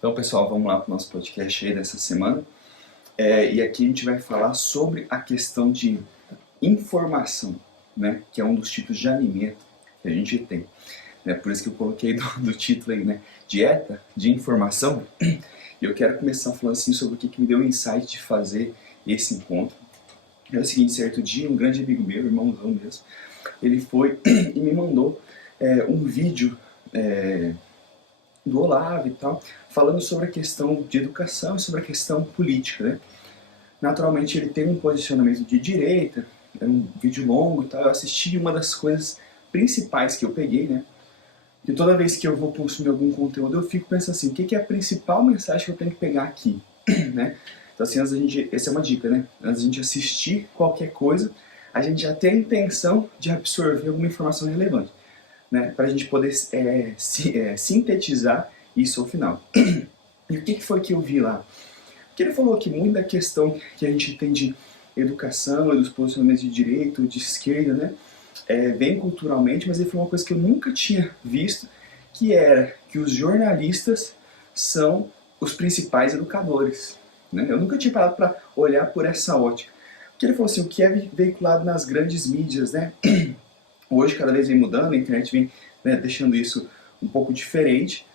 Então, pessoal, vamos lá para o nosso podcast aí dessa semana. E aqui a gente vai falar sobre a questão de informação, né? Que é um dos tipos de alimento que a gente tem. Por isso que eu coloquei do título aí, né? Dieta de informação. E eu quero começar falando assim sobre o que me deu o insight de fazer esse encontro. É o seguinte, certo dia, um grande amigo meu, irmãozão mesmo, ele foi e me mandou um vídeo do Olavo e tal, falando sobre a questão de educação e sobre a questão política, né? Naturalmente ele tem um posicionamento de direita, é um vídeo longo e tal, eu assisti uma das coisas principais que eu peguei, né? E toda vez que eu vou consumir algum conteúdo eu fico pensando assim, o que é a principal mensagem que eu tenho que pegar aqui, né? Então assim, essa é uma dica, né? Antes de a gente assistir qualquer coisa, a gente já tem a intenção de absorver alguma informação relevante, né, para a gente poder sintetizar isso ao final. E o que foi que eu vi lá? Porque ele falou aqui muito da questão que a gente tem de educação e dos posicionamentos de direita ou de esquerda, né? Vem culturalmente, mas ele falou uma coisa que eu nunca tinha visto, que era que os jornalistas são os principais educadores, né? Eu nunca tinha parado para olhar por essa ótica. Porque ele falou assim, o que é veiculado nas grandes mídias, né? Hoje cada vez vem mudando, a internet vem, né, deixando isso um pouco diferente,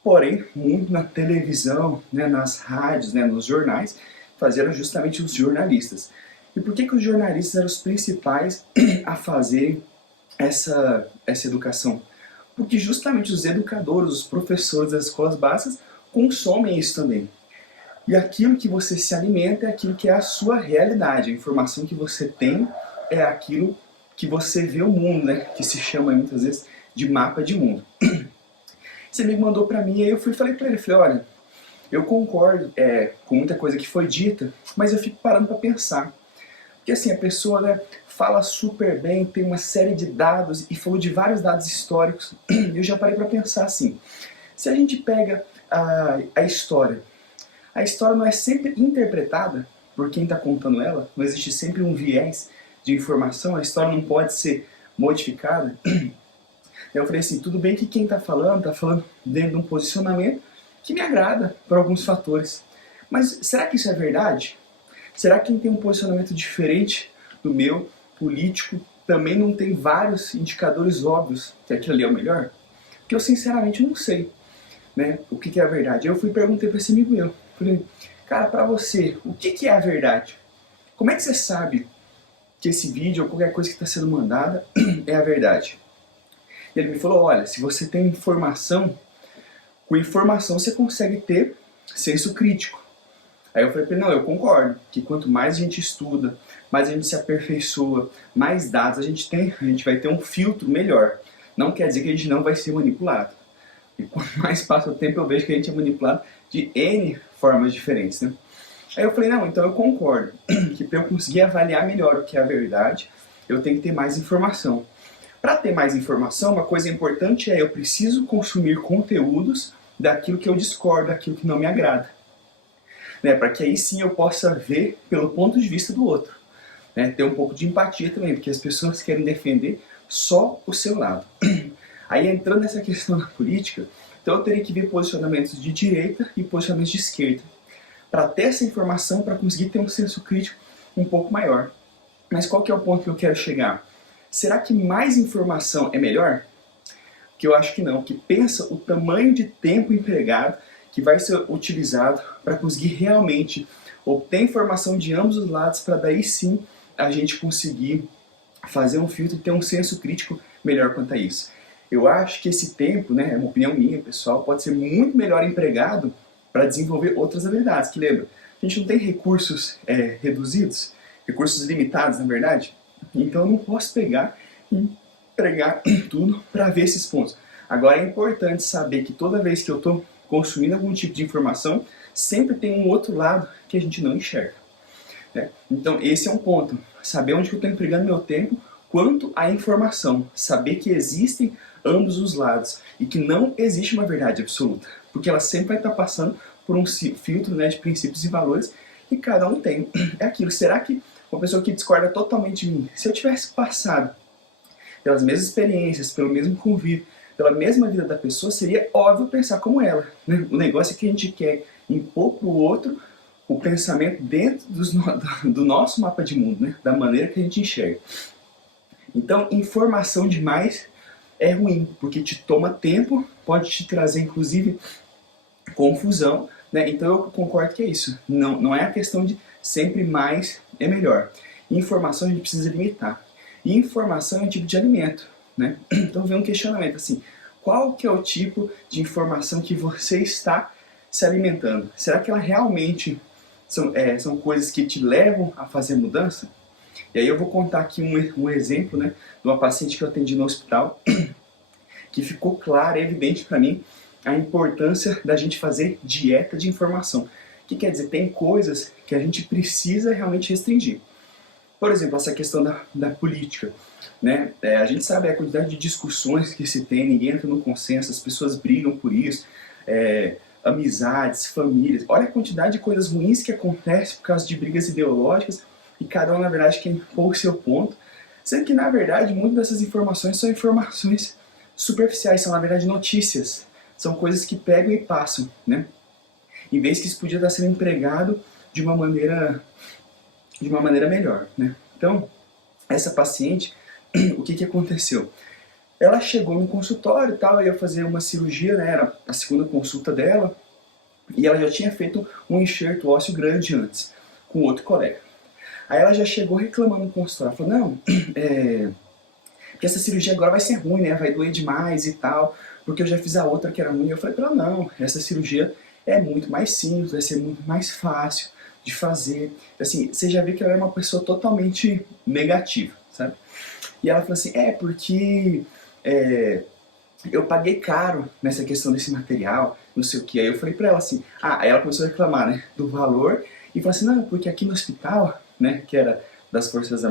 porém muito na televisão, né, nas rádios, né, nos jornais, faziam justamente os jornalistas. E por que os jornalistas eram os principais a fazerem essa educação? Porque justamente os educadores, os professores das escolas básicas consomem isso também. E aquilo que você se alimenta é aquilo que é a sua realidade. A informação que você tem é aquilo que você vê o mundo, né? Que se chama muitas vezes de mapa de mundo. Esse amigo mandou pra mim, e aí eu falei pra ele, olha, eu concordo com muita coisa que foi dita, mas eu fico parando pra pensar. Porque assim, a pessoa, né, fala super bem, tem uma série de dados, e falou de vários dados históricos, e eu já parei pra pensar assim, se a gente pega a história não é sempre interpretada por quem está contando ela, não existe sempre um viés de informação, a história não pode ser modificada. Eu falei assim, tudo bem que quem está falando dentro de um posicionamento que me agrada por alguns fatores. Mas será que isso é verdade? Será que quem tem um posicionamento diferente do meu, político, também não tem vários indicadores óbvios que aquilo ali é o melhor? Porque eu sinceramente não sei, né, o que é a verdade. Eu fui e perguntei para esse amigo meu, falei, cara, para você, o que é a verdade? Como é que você sabe que esse vídeo ou qualquer coisa que está sendo mandada é a verdade? E ele me falou, olha, se você tem informação, com informação você consegue ter senso crítico. Aí eu falei para ele, não, eu concordo, que quanto mais a gente estuda, mais a gente se aperfeiçoa, mais dados a gente tem, a gente vai ter um filtro melhor. Não quer dizer que a gente não vai ser manipulado. E quanto mais passa o tempo eu vejo que a gente é manipulado de N formas diferentes, né? Aí eu falei, não, então eu concordo, que para eu conseguir avaliar melhor o que é a verdade, eu tenho que ter mais informação. Para ter mais informação, uma coisa importante é eu preciso consumir conteúdos daquilo que eu discordo, daquilo que não me agrada. Né? Para que aí sim eu possa ver pelo ponto de vista do outro. Né? Ter um pouco de empatia também, porque as pessoas querem defender só o seu lado. Aí entrando nessa questão da política, então eu teria que ver posicionamentos de direita e posicionamentos de esquerda. Para ter essa informação, para conseguir ter um senso crítico um pouco maior. Mas qual que é o ponto que eu quero chegar? Será que mais informação é melhor? Que eu acho que não, que pensa o tamanho de tempo empregado que vai ser utilizado para conseguir realmente obter informação de ambos os lados, para daí sim a gente conseguir fazer um filtro e ter um senso crítico melhor quanto a isso. Eu acho que esse tempo, né, é uma opinião minha, pessoal, pode ser muito melhor empregado para desenvolver outras habilidades. Que lembra, a gente não tem recursos reduzidos, recursos limitados, na verdade. Então eu não posso pegar e empregar tudo para ver esses pontos. Agora é importante saber que toda vez que eu estou consumindo algum tipo de informação, sempre tem um outro lado que a gente não enxerga. Né? Então esse é um ponto. Saber onde que eu estou empregando meu tempo quanto à informação. Saber que existem ambos os lados e que não existe uma verdade absoluta. Porque ela sempre vai estar passando por um filtro, né, de princípios e valores que cada um tem. É aquilo. Será que uma pessoa que discorda totalmente de mim, se eu tivesse passado pelas mesmas experiências, pelo mesmo convívio, pela mesma vida da pessoa, seria óbvio pensar como ela, né? O negócio é que a gente quer impor para o outro o pensamento dentro do nosso mapa de mundo, né? Da maneira que a gente enxerga. Então, informação demais é ruim, porque te toma tempo, pode te trazer, inclusive, confusão, né? Então eu concordo que é isso. Não é a questão de sempre mais é melhor. Informação a gente precisa limitar. E informação é um tipo de alimento, né? Então vem um questionamento assim, qual que é o tipo de informação que você está se alimentando? Será que ela realmente são coisas que te levam a fazer mudança? E aí eu vou contar aqui um exemplo, né, de uma paciente que eu atendi no hospital, que ficou claro, evidente para mim, a importância da gente fazer dieta de informação. O que quer dizer? Tem coisas que a gente precisa realmente restringir. Por exemplo, essa questão da política, né? A gente sabe a quantidade de discussões que se tem, ninguém entra no consenso, as pessoas brigam por isso, amizades, famílias. Olha a quantidade de coisas ruins que acontecem por causa de brigas ideológicas e cada um, na verdade, quer impor o seu ponto. Sendo que, na verdade, muitas dessas informações são informações superficiais, são, na verdade, notícias. São coisas que pegam e passam, né? Em vez que isso podia estar sendo empregado de uma maneira melhor, né? Então, essa paciente, o que aconteceu? Ela chegou no consultório e tal, ia fazer uma cirurgia, né? Era a segunda consulta dela, e ela já tinha feito um enxerto ósseo grande antes, com outro colega. Aí ela já chegou reclamando no consultório, ela falou, não, porque essa cirurgia agora vai ser ruim, né? Vai doer demais e tal, porque eu já fiz a outra que era ruim. Eu falei pra ela, não, essa cirurgia é muito mais simples, vai ser muito mais fácil de fazer. Assim, você já vê que ela era uma pessoa totalmente negativa, sabe? E ela falou assim, porque eu paguei caro nessa questão desse material, não sei o que. Aí eu falei pra ela assim, aí ela começou a reclamar, né, do valor, e falou assim, não, porque aqui no hospital, né, que era das Forças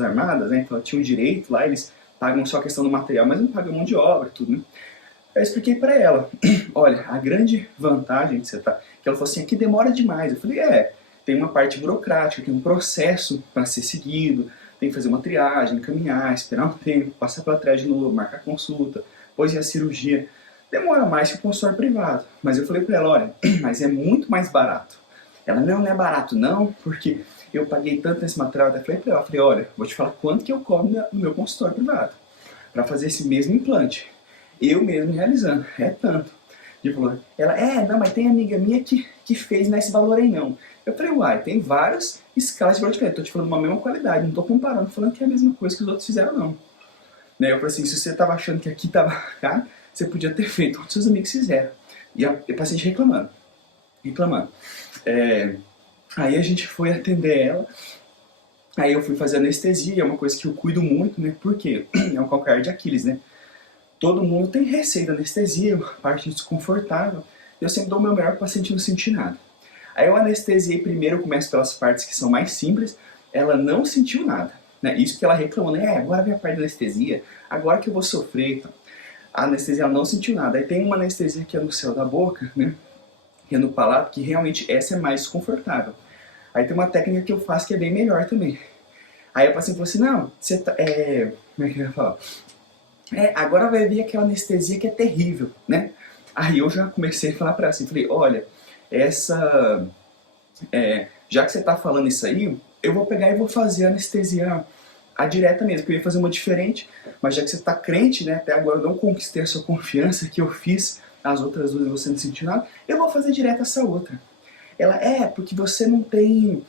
Armadas, né, então ela tinha um direito lá, eles pagam só a questão do material, mas não pagam mão de obra e tudo, né. Aí eu expliquei pra ela, olha, a grande vantagem que que ela falou assim, aqui demora demais. Eu falei, tem uma parte burocrática, tem um processo para ser seguido, tem que fazer uma triagem, encaminhar, esperar um tempo, passar pela triagem de novo, marcar consulta, depois ir a cirurgia. Demora mais que o consultório privado. Mas eu falei pra ela, olha, mas é muito mais barato. Ela, não é barato não, porque eu paguei tanto nesse material. Eu falei pra ela, olha, vou te falar quanto que eu cobro no meu consultório privado para fazer esse mesmo implante. Eu mesmo realizando, é tanto. Ele falou, ela, não, mas tem amiga minha que fez nesse valor aí não. Eu falei, uai, tem várias escalas de valor diferente, tô te falando uma mesma qualidade, não tô comparando, falando que é a mesma coisa que os outros fizeram não. Né, eu falei assim, se você tava achando que aqui tava caro, você podia ter feito o que seus amigos fizeram. E a paciente reclamando. Aí a gente foi atender ela, aí eu fui fazer anestesia, é uma coisa que eu cuido muito, né, porque é um calcanhar de Aquiles, né. Todo mundo tem receio da anestesia, parte desconfortável. Eu sempre dou o meu melhor para o paciente não sentir nada. Aí eu anestesiei primeiro, eu começo pelas partes que são mais simples. Ela não sentiu nada, né? Isso que ela reclamou, né? Agora vem a parte da anestesia, agora que eu vou sofrer. Então. A anestesia ela não sentiu nada. Aí tem uma anestesia que é no céu da boca, né? Que é no palato, que realmente essa é mais desconfortável. Aí tem uma técnica que eu faço que é bem melhor também. Aí a paciente falou assim, não, você tá... Como é que eu ia falar? Agora vai vir aquela anestesia que é terrível, né? Aí eu já comecei a falar pra ela assim, falei, olha, já que você tá falando isso aí, eu vou pegar e vou fazer a anestesia a direta mesmo, porque eu ia fazer uma diferente, mas já que você tá crente, né, até agora eu não conquistei a sua confiança, que eu fiz as outras duas e você não sentiu nada, eu vou fazer direto essa outra. Ela, porque você não tem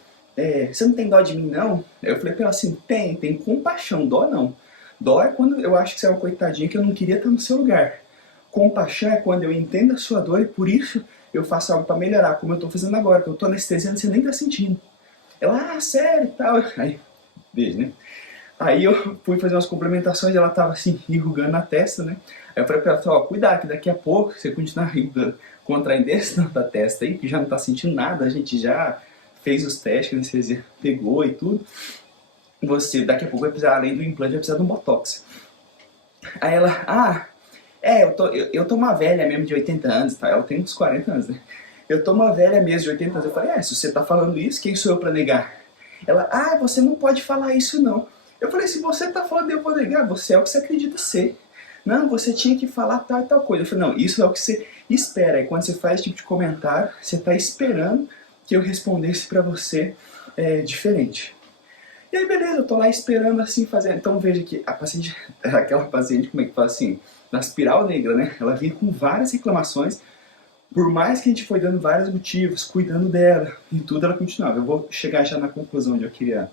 dó de mim não? Eu falei pra ela assim, tem compaixão, dó não. Dó é quando eu acho que você é uma coitadinha que eu não queria estar no seu lugar. Compaixão é quando eu entendo a sua dor e por isso eu faço algo para melhorar, como eu estou fazendo agora, que eu estou anestesiando e você nem está sentindo. Ela, sério e tal. Aí, beijo, né? Aí eu fui fazer umas complementações e ela estava assim, enrugando a testa, né? Aí eu falei para ela, cuidado que daqui a pouco você continuar contraindo esse tanto da testa aí, que já não está sentindo nada, a gente já fez os testes, que a anestesia pegou e tudo. Você daqui a pouco vai precisar, além do implante, vai precisar de um botox. Aí ela, eu tô uma velha mesmo de 80 anos, tá? Ela tem uns 40 anos, né? Eu tô uma velha mesmo de 80 anos. Eu falei, se você tá falando isso, quem sou eu pra negar? Ela, você não pode falar isso não. Eu falei, se você tá falando eu vou negar, você é o que você acredita ser. não, você tinha que falar tal e tal coisa. Eu falei, não, isso é o que você espera. E quando você faz esse tipo de comentário, você está esperando que eu respondesse para você diferente. E aí, beleza, eu tô lá esperando assim, fazendo. Então veja que a paciente, aquela paciente, como é que fala assim, na espiral negra, né? Ela vinha com várias reclamações, por mais que a gente foi dando vários motivos, cuidando dela e tudo, ela continuava. Eu vou chegar já na conclusão onde eu queria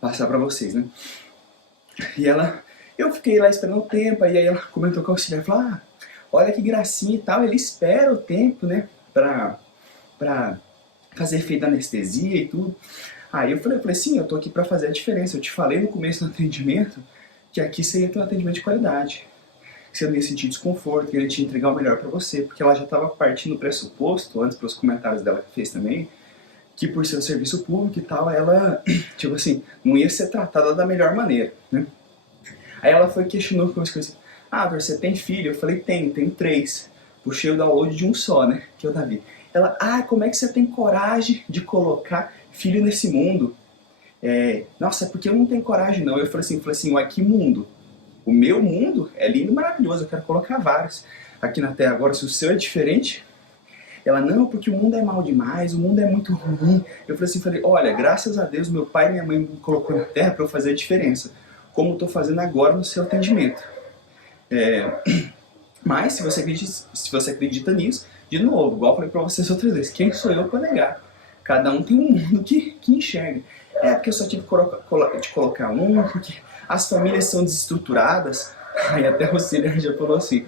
passar pra vocês, né? E ela, eu fiquei lá esperando o tempo, e aí ela comentou com o auxiliar, falou, ah, olha que gracinha e tal, ele espera o tempo, né, pra fazer efeito da anestesia e tudo. Aí eu falei, sim, eu tô aqui pra fazer a diferença. Eu te falei no começo do atendimento que aqui você ia ter um atendimento de qualidade, que você não ia sentir desconforto, que ele ia te entregar o melhor pra você, porque ela já tava partindo do pressuposto, antes pelos comentários dela que fez também, que por ser um serviço público e tal, ela, tipo assim, não ia ser tratada da melhor maneira, né? Aí ela foi questionando com as coisas, ah, você tem filho? Eu falei, tenho 3. Puxei o download de um só, né, que é o Davi. Ela, ah, como é que você tem coragem de colocar filho nesse mundo? Nossa, é porque eu não tenho coragem não. Eu falei assim, ué, que mundo? O meu mundo é lindo e maravilhoso, eu quero colocar vários aqui na Terra. Agora, se o seu é diferente, ela, não, porque o mundo é mal demais, o mundo é muito ruim. Eu falei, olha, graças a Deus, meu pai e minha mãe me colocou na Terra para eu fazer a diferença, como eu estou fazendo agora no seu atendimento. Mas, se você acredita nisso, de novo, igual eu falei para vocês outras vezes, quem sou eu para negar? Cada um tem um mundo que enxerga. Porque eu só tive de colocar um, porque as famílias são desestruturadas. Aí até o auxiliar já falou assim,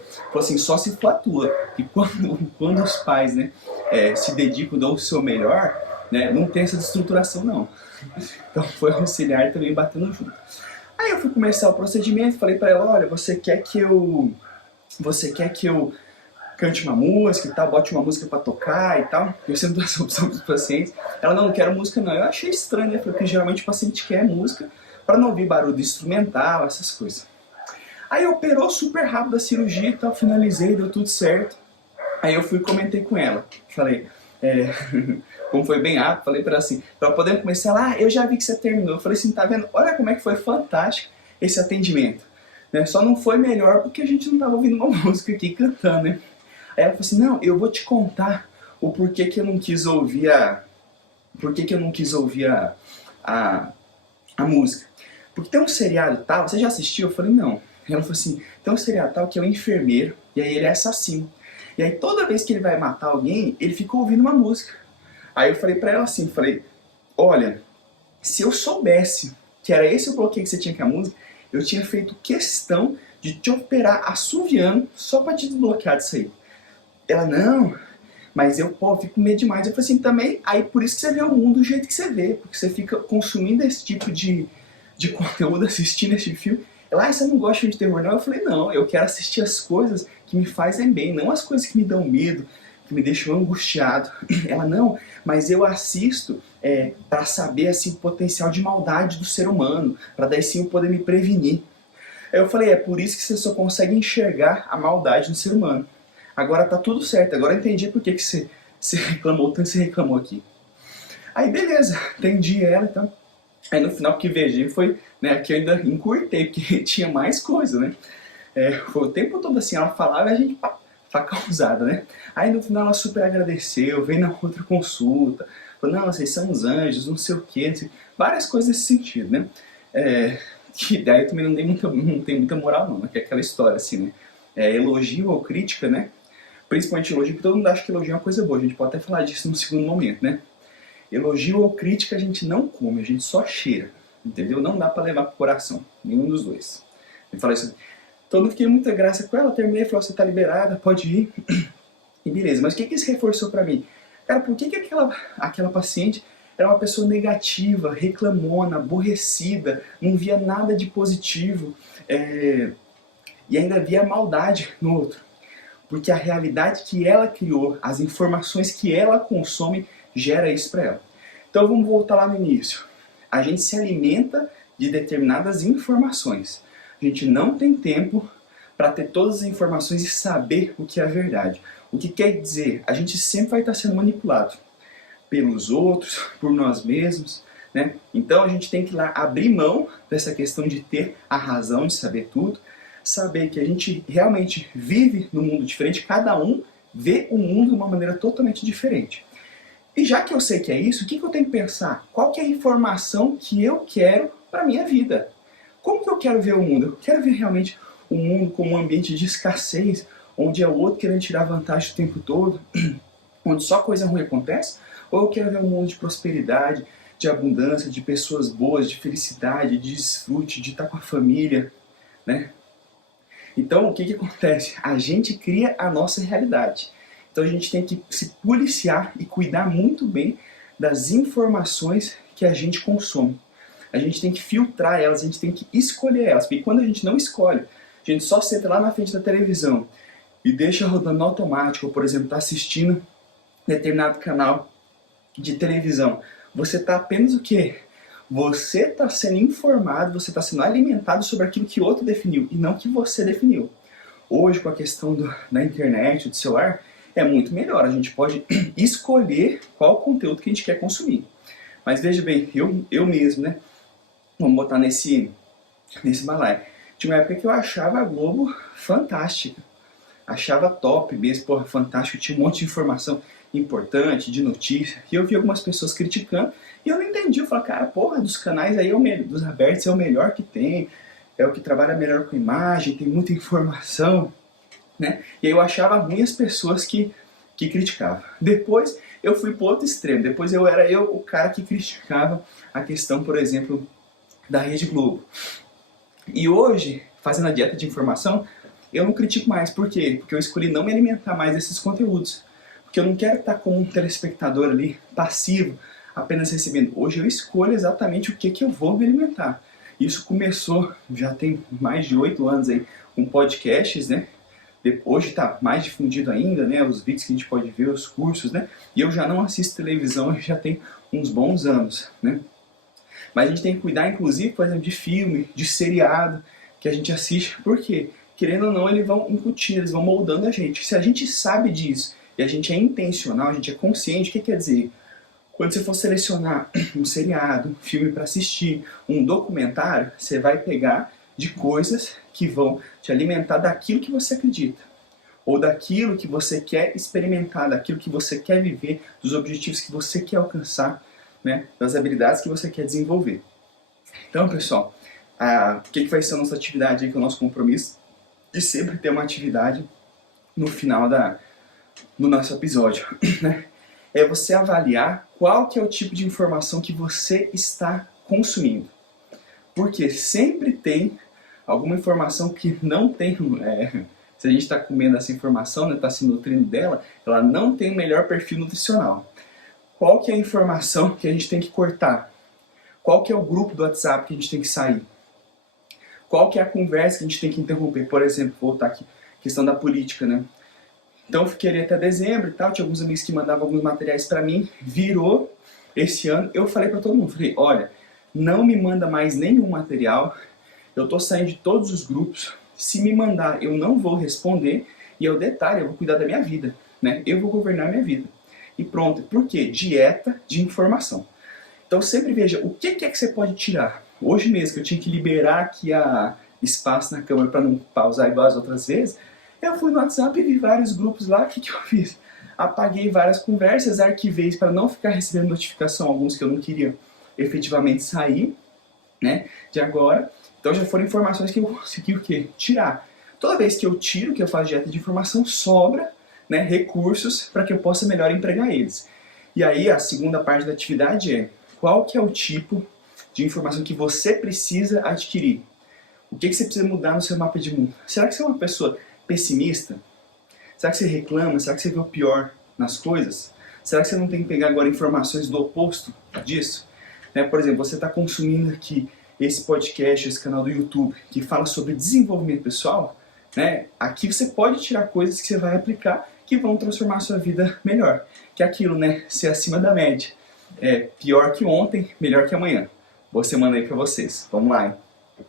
só se flatua. E quando os pais, né, se dedicam, dão o seu melhor, né, não tem essa desestruturação não. Então foi o auxiliar também batendo junto. Aí eu fui começar o procedimento, falei pra ela, olha, você quer que eu cante uma música e tal, bote uma música pra tocar e tal? Eu sempre dou essa opção pros pacientes. Ela, não quero música não. Eu achei estranho, né, porque geralmente o paciente quer música pra não ouvir barulho instrumental, essas coisas. Aí operou super rápido a cirurgia e tal, finalizei, deu tudo certo. Aí eu fui e comentei com ela. Falei, como foi bem rápido, falei pra ela assim, pra poder começar lá, eu já vi que você terminou. Eu falei assim, tá vendo? Olha como é que foi fantástico esse atendimento. Né? Só não foi melhor porque a gente não tava ouvindo uma música aqui cantando, né? Aí ela falou assim, não, eu vou te contar o porquê que eu não quis ouvir a música. Porque tem um seriado tal, você já assistiu? Eu falei, não. Ela falou assim, tem um seriado tal que é um enfermeiro, e aí ele é assassino. E aí toda vez que ele vai matar alguém, ele fica ouvindo uma música. Aí eu falei pra ela assim, olha, se eu soubesse que era esse o bloqueio que você tinha com a música, eu tinha feito questão de te operar assoviando só pra te desbloquear disso aí. Ela, não, mas eu fico com medo demais. Eu falei assim, também, aí por isso que você vê o mundo do jeito que você vê, porque você fica consumindo esse tipo de conteúdo, assistindo esse filme. Ela, você não gosta de filme de terror não? Eu falei, não, eu quero assistir as coisas que me fazem bem, não as coisas que me dão medo, que me deixam angustiado. Ela, não, mas eu assisto para saber assim, o potencial de maldade do ser humano, para daí sim eu poder me prevenir. Aí eu falei, por isso que você só consegue enxergar a maldade no ser humano. Agora tá tudo certo, agora eu entendi por que você reclamou tanto, você reclamou aqui. Aí beleza, entendi ela, então. Aí no final que veja, foi, né, que eu ainda encurtei, porque tinha mais coisa, né. Foi o tempo todo assim, ela falava e a gente faca usada, né. Aí no final ela super agradeceu, veio na outra consulta, falou, não, vocês são os anjos, não sei o que, assim, várias coisas nesse sentido, né. Que daí eu também não tem muita moral não, né, que é aquela história assim, né. Elogio ou crítica, né, principalmente elogio, porque todo mundo acha que elogio é uma coisa boa, a gente pode até falar disso no segundo momento, né. Elogio ou crítica a gente não come, a gente só cheira, entendeu? Não dá pra levar pro coração, nenhum dos dois. Eu falei assim, então eu fiquei muita graça com ela, terminei, falou, você tá liberada, pode ir, e beleza. Mas o que isso reforçou pra mim? Cara, por que aquela paciente era uma pessoa negativa, reclamona, aborrecida, não via nada de positivo, e ainda via maldade no outro? Porque a realidade que ela criou, as informações que ela consome, gera isso para ela. Então vamos voltar lá no início. A gente se alimenta de determinadas informações. A gente não tem tempo para ter todas as informações e saber o que é a verdade. O que quer dizer? A gente sempre vai estar sendo manipulado pelos outros, por nós mesmos, né? Então a gente tem que ir lá abrir mão dessa questão de ter a razão, de saber tudo, saber que a gente realmente vive num mundo diferente, cada um vê o mundo de uma maneira totalmente diferente. E já que eu sei que é isso, o que eu tenho que pensar? Qual que é a informação que eu quero para a minha vida? Como que eu quero ver o mundo? Eu quero ver realmente o mundo como um ambiente de escassez, onde é o outro querendo tirar vantagem o tempo todo, onde só coisa ruim acontece? Ou eu quero ver um mundo de prosperidade, de abundância, de pessoas boas, de felicidade, de desfrute, de estar com a família, né? Então, o que acontece? A gente cria a nossa realidade. Então, a gente tem que se policiar e cuidar muito bem das informações que a gente consome. A gente tem que filtrar elas, a gente tem que escolher elas. Porque quando a gente não escolhe, a gente só senta lá na frente da televisão e deixa rodando automático, ou, por exemplo, está assistindo determinado canal de televisão. Você está apenas o quê? Você está sendo informado, você está sendo alimentado sobre aquilo que outro definiu e não que você definiu. Hoje, com a questão da internet, do celular, é muito melhor. A gente pode escolher qual conteúdo que a gente quer consumir. Mas veja bem, eu mesmo, né? Vamos botar nesse balaio. Tinha uma época que eu achava a Globo fantástica. Achava top mesmo, porra, fantástico. Tinha um monte de informação importante, de notícia. E eu vi algumas pessoas criticando e eu não entendi. Eu falei, cara, porra, dos canais aí, dos abertos é o melhor que tem. É o que trabalha melhor com imagem, tem muita informação, né? E aí eu achava ruim as pessoas que criticavam. Depois eu fui para o outro extremo. Depois eu era o cara que criticava a questão, por exemplo, da Rede Globo. E hoje, fazendo a dieta de informação, eu não critico mais. Por quê? Porque eu escolhi não me alimentar mais desses conteúdos. Porque eu não quero estar como um telespectador ali, passivo, apenas recebendo. Hoje eu escolho exatamente o que eu vou me alimentar. Isso começou, já tem mais de 8 anos aí, com podcasts, né? Hoje está mais difundido ainda, né? Os vídeos que a gente pode ver, os cursos, né? E eu já não assisto televisão, já tem uns bons anos, né? Mas a gente tem que cuidar, inclusive, por exemplo, de filme, de seriado que a gente assiste. Por quê? Querendo ou não, eles vão incutindo, eles vão moldando a gente. Se a gente sabe disso e a gente é intencional, a gente é consciente, o que quer dizer? Quando você for selecionar um seriado, um filme para assistir, um documentário, você vai pegar de coisas que vão te alimentar daquilo que você acredita. Ou daquilo que você quer experimentar, daquilo que você quer viver, dos objetivos que você quer alcançar, né? Das habilidades que você quer desenvolver. Então, pessoal, o que vai ser a nossa atividade aí, que é o nosso compromisso? De sempre ter uma atividade no final do nosso episódio, né? É você avaliar qual que é o tipo de informação que você está consumindo. Porque sempre tem alguma informação que não tem... se a gente está comendo essa informação, está se nutrindo dela, ela não tem o melhor perfil nutricional. Qual que é a informação que a gente tem que cortar? Qual que é o grupo do WhatsApp que a gente tem que sair? Qual que é a conversa que a gente tem que interromper? Por exemplo, voltar aqui, questão da política, né? Então eu fiquei ali até dezembro e tal, tinha alguns amigos que mandavam alguns materiais para mim, virou esse ano, eu falei para todo mundo, falei, olha, não me manda mais nenhum material, eu tô saindo de todos os grupos, se me mandar eu não vou responder, e é o detalhe, eu vou cuidar da minha vida, né? Eu vou governar a minha vida. E pronto, por quê? Dieta de informação. Então sempre veja, o que é que você pode tirar? Hoje mesmo, que eu tinha que liberar aqui espaço na câmera para não pausar igual as outras vezes, eu fui no WhatsApp e vi vários grupos lá, o que eu fiz? Apaguei várias conversas, arquivei para não ficar recebendo notificação, alguns que eu não queria efetivamente sair, né, de agora. Então já foram informações que eu consegui o quê? Tirar. Toda vez que eu tiro, que eu faço dieta de informação, sobra, né, recursos para que eu possa melhor empregar eles. E aí a segunda parte da atividade é qual que é o tipo de informação que você precisa adquirir. O que você precisa mudar no seu mapa de mundo? Será que você é uma pessoa pessimista? Será que você reclama? Será que você vê o pior nas coisas? Será que você não tem que pegar agora informações do oposto disso? Né? Por exemplo, você está consumindo aqui esse podcast, esse canal do YouTube, que fala sobre desenvolvimento pessoal, né? Aqui você pode tirar coisas que você vai aplicar que vão transformar a sua vida melhor. Que é aquilo, né? Ser acima da média. É pior que ontem, melhor que amanhã. Boa semana aí pra vocês. Vamos lá, hein?